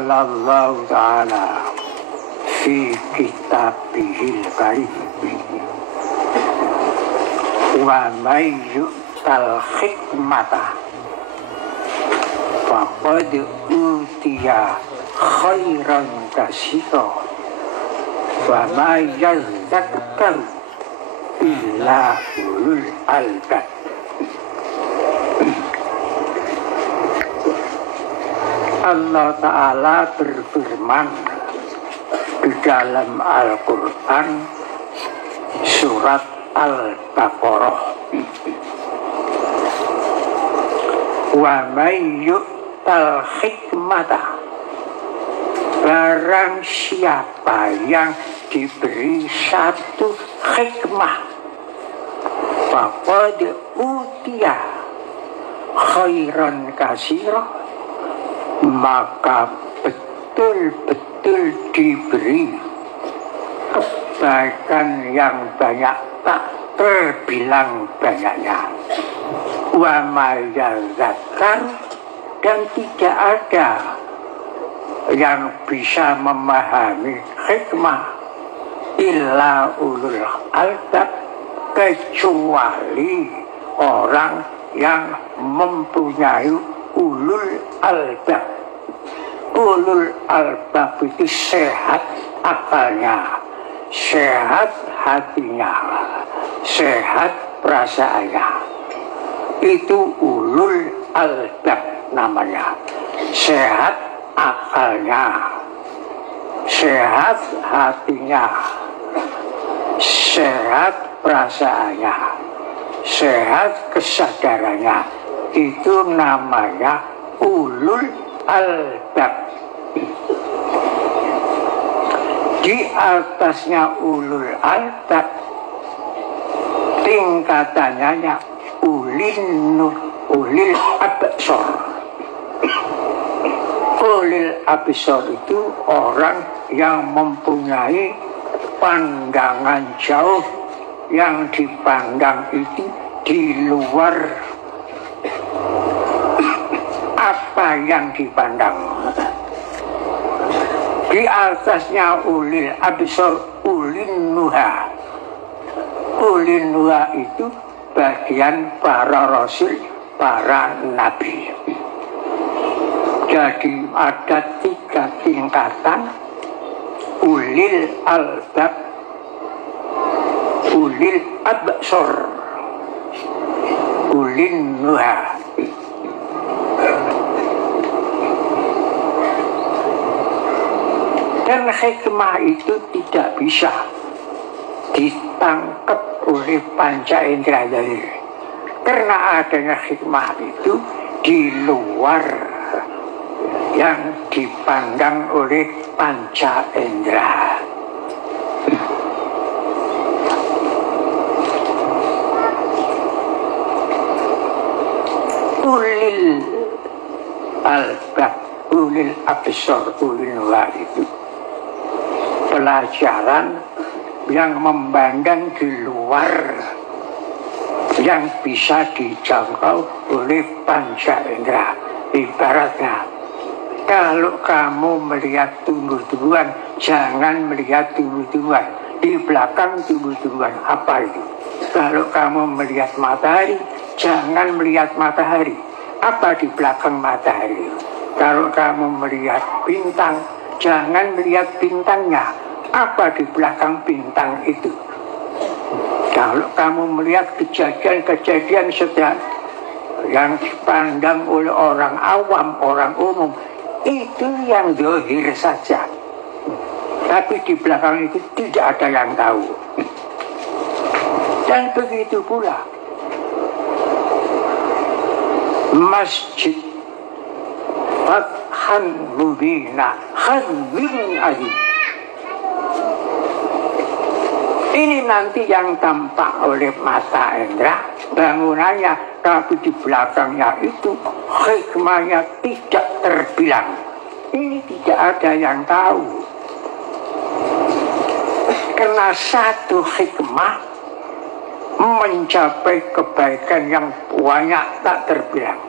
Qala Allah Ta'ala fi kitabihil karim wa may yu'tal hikmata faqad utiya khairan katsira wa may yadhakkaru illa ulul albab. Allah Ta'ala berfirman di dalam Al-Quran surat Al-Baqarah, wa may yu'tal hikmata, barang siapa yang diberi satu hikmah, faqad utiya khairan katsira, maka betul-betul diberi kebaikan yang banyak, tak terbilang banyaknya. Wa may yadzakkar, dan tidak ada yang bisa memahami hikmah illa ulul albab, kecuali orang yang mempunyai ulul albab. Ulul albab itu sehat akalnya, sehat hatinya, sehat perasaannya. Itu ulul albab namanya. Sehat akalnya, sehat hatinya, sehat perasaannya, sehat kesadarannya. Itu namanya ulul albab. Di atasnya ulul albab tingkatannya ulil absor. Ulil absor itu orang yang mempunyai pandangan jauh, yang dipandang itu di luar apa yang dipandang. Di atasnya ulil absor ulin nuha. Ulin nuha itu bagian para rasul, para nabi. Jadi ada 3 tingkatan: ulil albab, ulil absor, ulin nuha. Dan hikmah itu tidak bisa ditangkap oleh panca indera tadi, karena adanya hikmah itu di luar yang dipandang oleh panca indera. Ulil albab, ulil absor, ulil nuha itu pelajaran yang memandang di luar, yang bisa dijangkau oleh panca indera. Ibaratnya, kalau kamu melihat tumbuh-tumbuhan, jangan melihat tumbuh-tumbuhan. Di belakang tumbuh-tumbuhan apa itu? Kalau kamu melihat matahari, jangan melihat matahari. Apa di belakang matahari? Kalau kamu melihat bintang, jangan melihat bintangnya. Apa di belakang bintang itu? Kalau kamu melihat kejadian-kejadian sedang yang dipandang oleh orang awam, orang umum, itu yang zahir saja. Tapi di belakang itu tidak ada yang tahu. Dan begitu pula masjid Fathan Mubina Khazmin Azim. Ini nanti yang tampak oleh mata indera bangunannya, tapi di belakangnya itu hikmahnya tidak terbilang. Ini tidak ada yang tahu. Karena satu hikmah mencapai kebaikan yang banyak tak terbilang.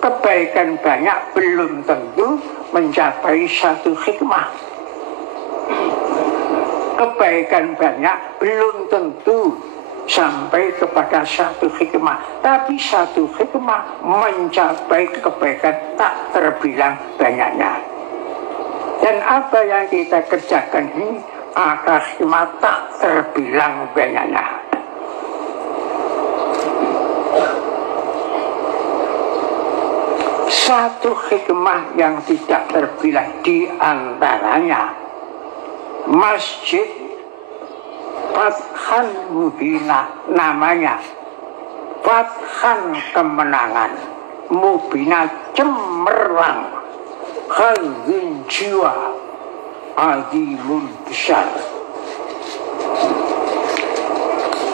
kebaikan banyak belum tentu mencapai satu hikmah. Kebaikan banyak belum tentu sampai kepada satu hikmah, tapi satu hikmah mencapai kebaikan tak terbilang banyaknya. Dan apa yang kita kerjakan ini akan hikmah tak terbilang banyaknya. Satu hikmah yang tidak terbilang di antaranya Masjid Fathan Mubina, namanya Fathan kemenangan, Mubina cemerlang, Khazin jiwa, Azimun besar.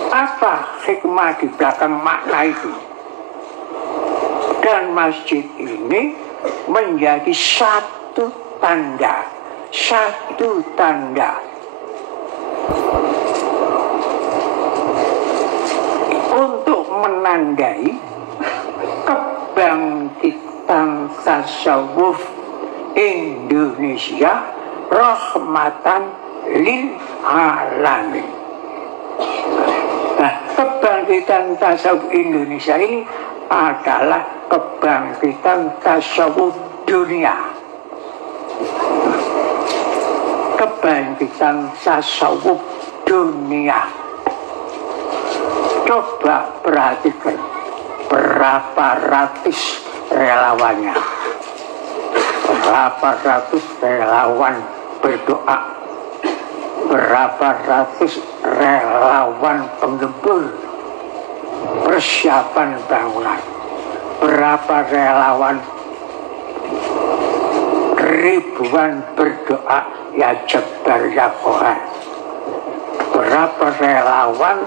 Apa hikmah di belakang makna itu? Dan masjid ini menjadi satu tanda untuk menandai kebangkitan tasawuf Indonesia rahmatan lil alamin. Nah, kebangkitan tasawuf Indonesia ini adalah kebangkitan tasawuf dunia. Kebangkitan tasawuf dunia. Coba perhatikan berapa ratus relawannya, berapa ratus relawan berdoa, berapa ratus relawan penggembur persiapan bangunan, berapa relawan ribuan berdoa ya Jabbar ya Qohar, berapa relawan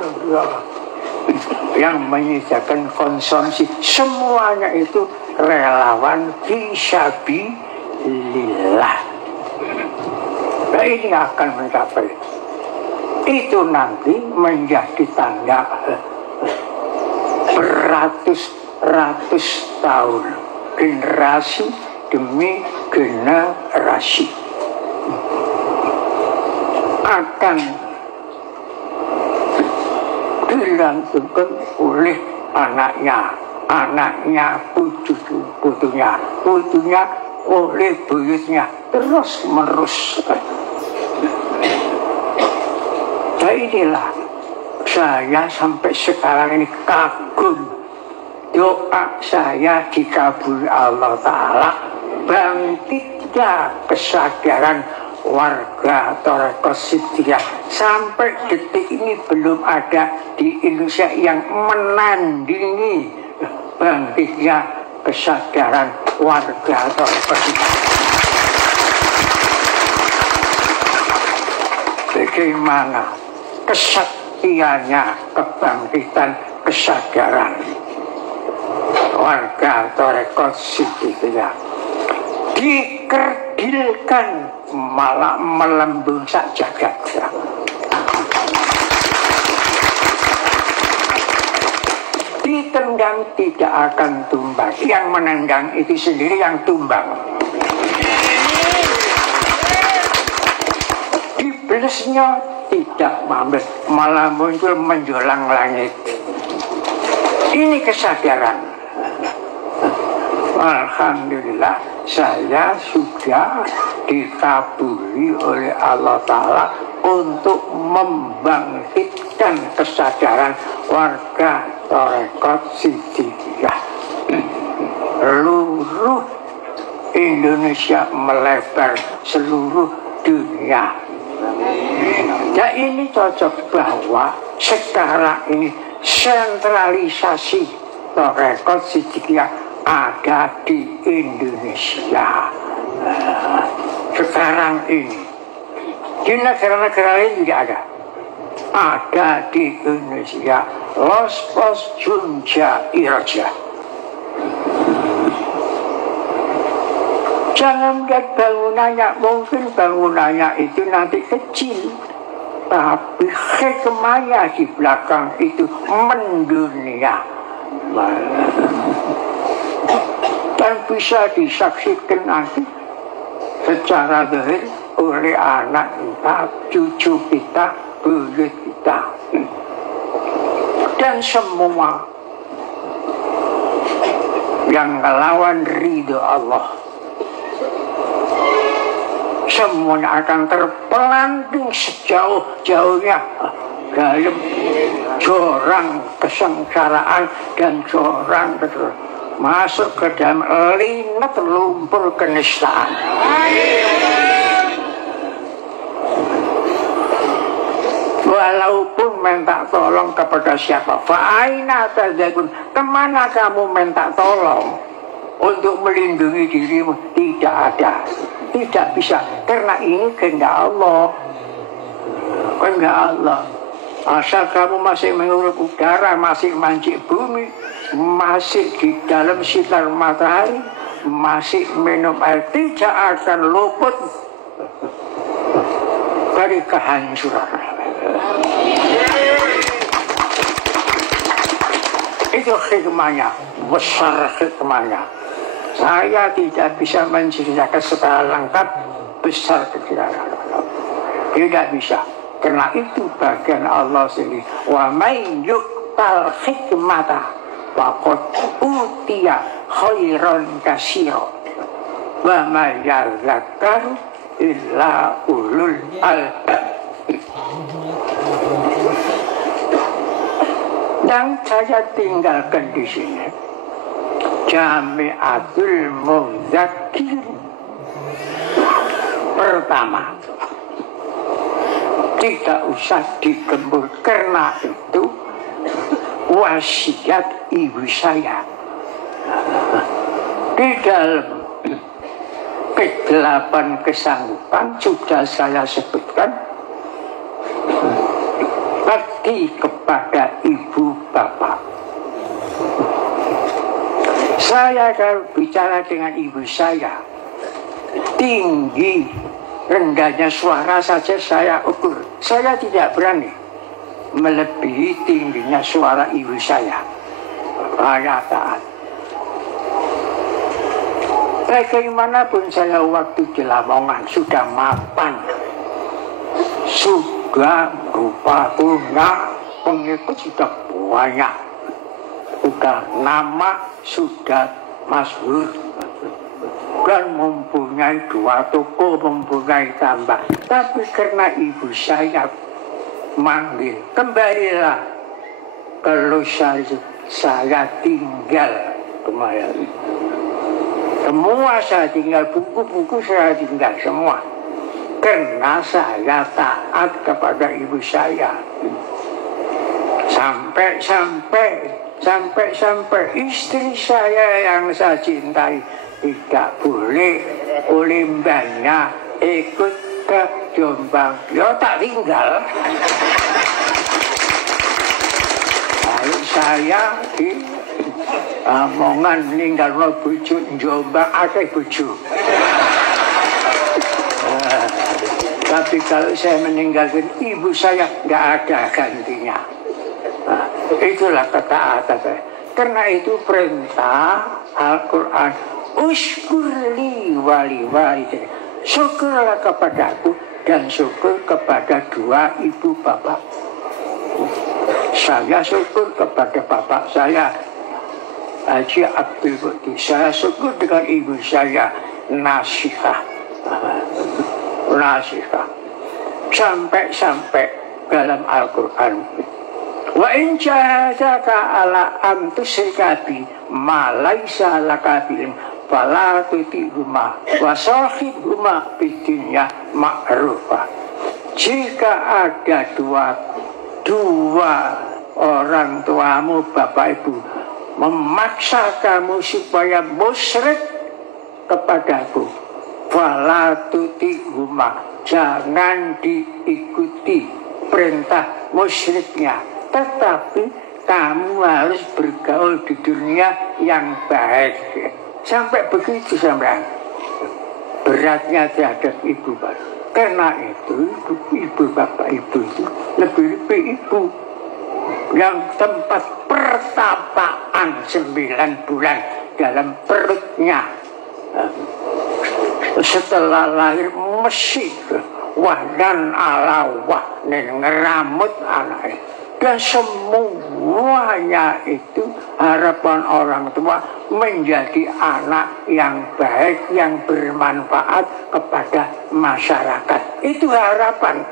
yang menyediakan konsumsi, semuanya itu relawan fisabilillah. Nah, ini akan mencapai itu nanti menjadi tanda beratus-ratus tahun, generasi demi generasi akan dilanjutkan oleh anaknya, putunya oleh buyutnya, terus menerus. Nah, inilah saya sampai sekarang ini kagum, doa saya dikabuli Allah Ta'ala, bangkitnya kesadaran warga Thariqah Siddiqiyah. Sampai detik ini belum ada di Indonesia yang menandingi bangkitnya kesadaran warga Thariqah Siddiqiyah. Bagaimana kesaktiannya kebangkitan kesadaran warga Thariqah Siddiqiyah, dikerdilkan malah melembung sak jagat. Ditendang tidak akan tumbang, yang menendang itu sendiri yang tumbang. Diblesnya tidak mampu, malah muncul menjulang langit. Ini kesadaran. Alhamdulillah, saya sudah dikabuli oleh Allah Ta'ala untuk membangkitkan kesadaran warga Thariqah Siddiqiyah. Seluruh Indonesia melebar seluruh dunia. Ya, ini cocok bahwa sekarang ini sentralisasi Thariqah Siddiqiyah ada di Indonesia. Sekarang ini di negara-negara lain tidak ada di Indonesia. Los Pos Junja Iraja. Jangan lihat bangunannya, mungkin bangunannya itu nanti kecil, tapi hikmahnya di belakang itu mendunia. dan bisa disaksikan nanti secara zahir oleh anak kita, cucu kita, buyut kita, dan semua yang melawan ridho Allah. Semuanya akan terpelanting sejauh-jauhnya dalam jurang kesengsaraan dan jurang masuk ke dalam linet lumpur kenistaan. Walaupun minta tolong kepada siapa, fa'aina tadzakun, kemana kamu minta tolong untuk melindungi dirimu? Tidak ada, tidak bisa, karena ini kehendak Allah. Kehendak Allah. Asal kamu masih menguruk udara, masih mancik bumi, masih di dalam sinar matahari, masih minum air, tidak akan luput dari kehancuran. Itu hikmahnya, besar hikmahnya. Saya tidak bisa menceritakan secara lengkap besar kejadian. Tidak bisa. Karena itu bagian Allah sendiri. Wa may yu'tal hikmata faqad utiya khairan katsira. Wa may yadhakkaru illa ulul albab. Dan saya tinggalkan di sini Jami'atul Muzakkir. Pertama, tidak usah digembur, karena itu wasiat ibu saya. Di dalam kegelapan kesanggupan sudah saya sebutkan, bakti kepada ibu bapak. Saya kalau bicara dengan ibu saya, tinggi rendahnya suara saja saya ukur. Saya tidak berani melebihi tingginya suara ibu saya. Saya taat. Bagaimanapun saya waktu di Lamongan sudah mapan, sudah rupa punya pengikut sudah banyak, sudah nama sudah masyhur, dan mempunyai 2 toko, mempunyai tambah. Tapi karena ibu saya manggil, kembalilah. Kalau saya tinggal kemarin, semua saya tinggal, buku-buku saya tinggal semua. Karena saya taat kepada ibu saya. Sampai istri saya yang saya cintai tidak boleh oleh mbaknya ikut ke Jombang. Ya tak tinggal. Lalu saya di Lamongan meninggal bojo Jombang, ada bojo. Tapi kalau saya meninggalkan ibu saya, nggak ada gantinya. Nah, itulah ketaatan saya. Karena itu perintah Al-Quran. Ushkurli wali walidayya. Syukurlah kepadaku dan syukur kepada 2 ibu bapak. Saya syukur kepada bapak saya, Haji Abdul Bukti. Saya syukur dengan ibu saya, Nasihah. Sampai dalam Al-Quran, wa in jahadaka ala an tusyrika bi ma laisa laka bihi fala tutihuma wa sahibhuma fid dunya ma'rufa. Jika ada dua orang tuamu, bapak ibu, memaksa kamu supaya musyrik kepadaku, fala tutihuma, jangan diikuti perintah musyriknya, tetapi kamu harus bergaul di dunia yang baik. Sampai begitu sampai beratnya terhadap ibu bapak. Karena itu ibu bapak ibu itu lebih-lebih ibu yang tempat pertapaan 9 bulan dalam perutnya. Setelah lahir mesti wahdan ala wahnin ngeramut anaknya. Dan semuanya itu harapan orang tua menjadi anak yang baik, yang bermanfaat kepada masyarakat. Itu harapan.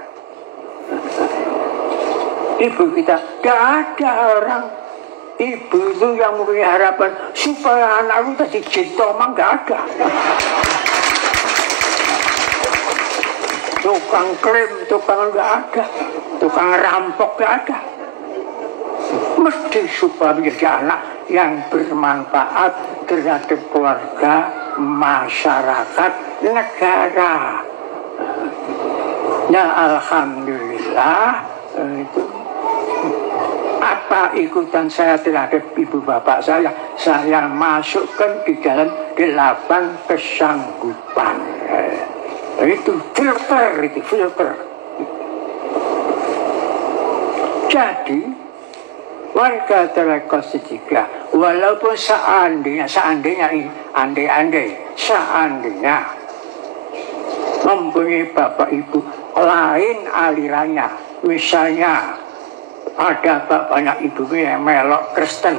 Ibu kita, gak ada orang ibu itu yang mempunyai harapan supaya anak itu tadi jentomang, gak ada. Tukang klaim, tukang gak ada, tukang rampok gak ada. Mesti supaya menjadi anak yang bermanfaat terhadap keluarga, masyarakat, negara. Nah, alhamdulillah itu apa ikutan saya terhadap ibu bapak saya masukkan di dalam 8 kesanggupan. Itu filter. Jadi warga Telekos juga, walaupun seandainya mempunyai bapak ibu lain alirannya, misalnya ada bapaknya ibunya yang melok Kristen,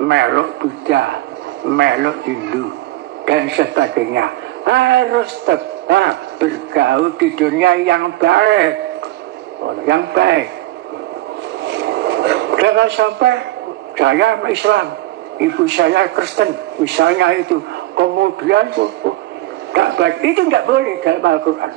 melok Buddha, melok Hindu dan sebagainya, harus tetap bergaul di dunia yang baik, Jangan sampai saya Islam, ibu saya Kristen, misalnya itu, kemudian tak baik, itu tidak boleh dalam Al-Quran.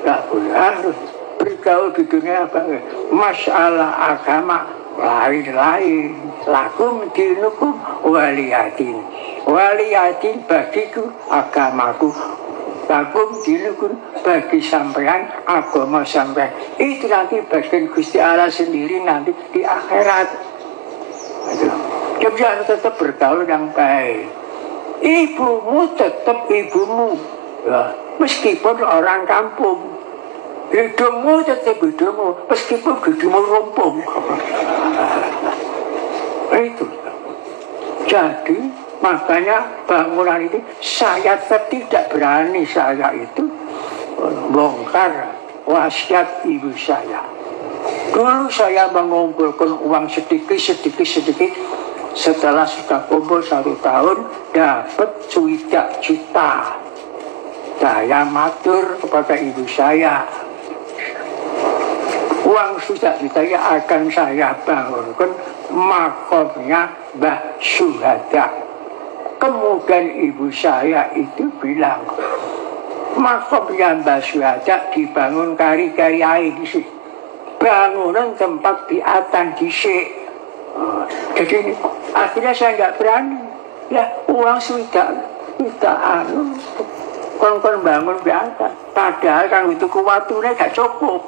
Tidak boleh, harus bergaul di dunia baik. Masalah agama lain-lain, lakum dinukum waliyadin. Waliyadin bagiku agamaku, lakum dinukum bagi sampean agama sampean. Itu nanti bagian Gusti Allah sendiri nanti di akhirat. Jadi harus tetap bergaul yang baik. Ibumu tetap ibumu, ya, meskipun orang kampung. Hidungmu tetap hidungmu, meskipun hidungmu rumpung. Itu. Jadi makanya bangunan ini saya tidak berani saya itu bongkar wasiat ibu saya. Dulu saya mengumpulkan uang sedikit. Setelah sudah kumpul 1 tahun, dapat 3 juta. Saya matur kepada ibu saya, uang 3 juta akan saya bangunkan makomnya Mbah Syuhada. Kemudian ibu saya itu bilang, makomnya Mbah Syuhada dibangun kari-kari di sini. Bangunan tempat biatan disik. Jadi akhirnya saya nggak berani. Ya uang sudah kon bangun biatan. Padahal kan itu kuaturnya nggak cukup.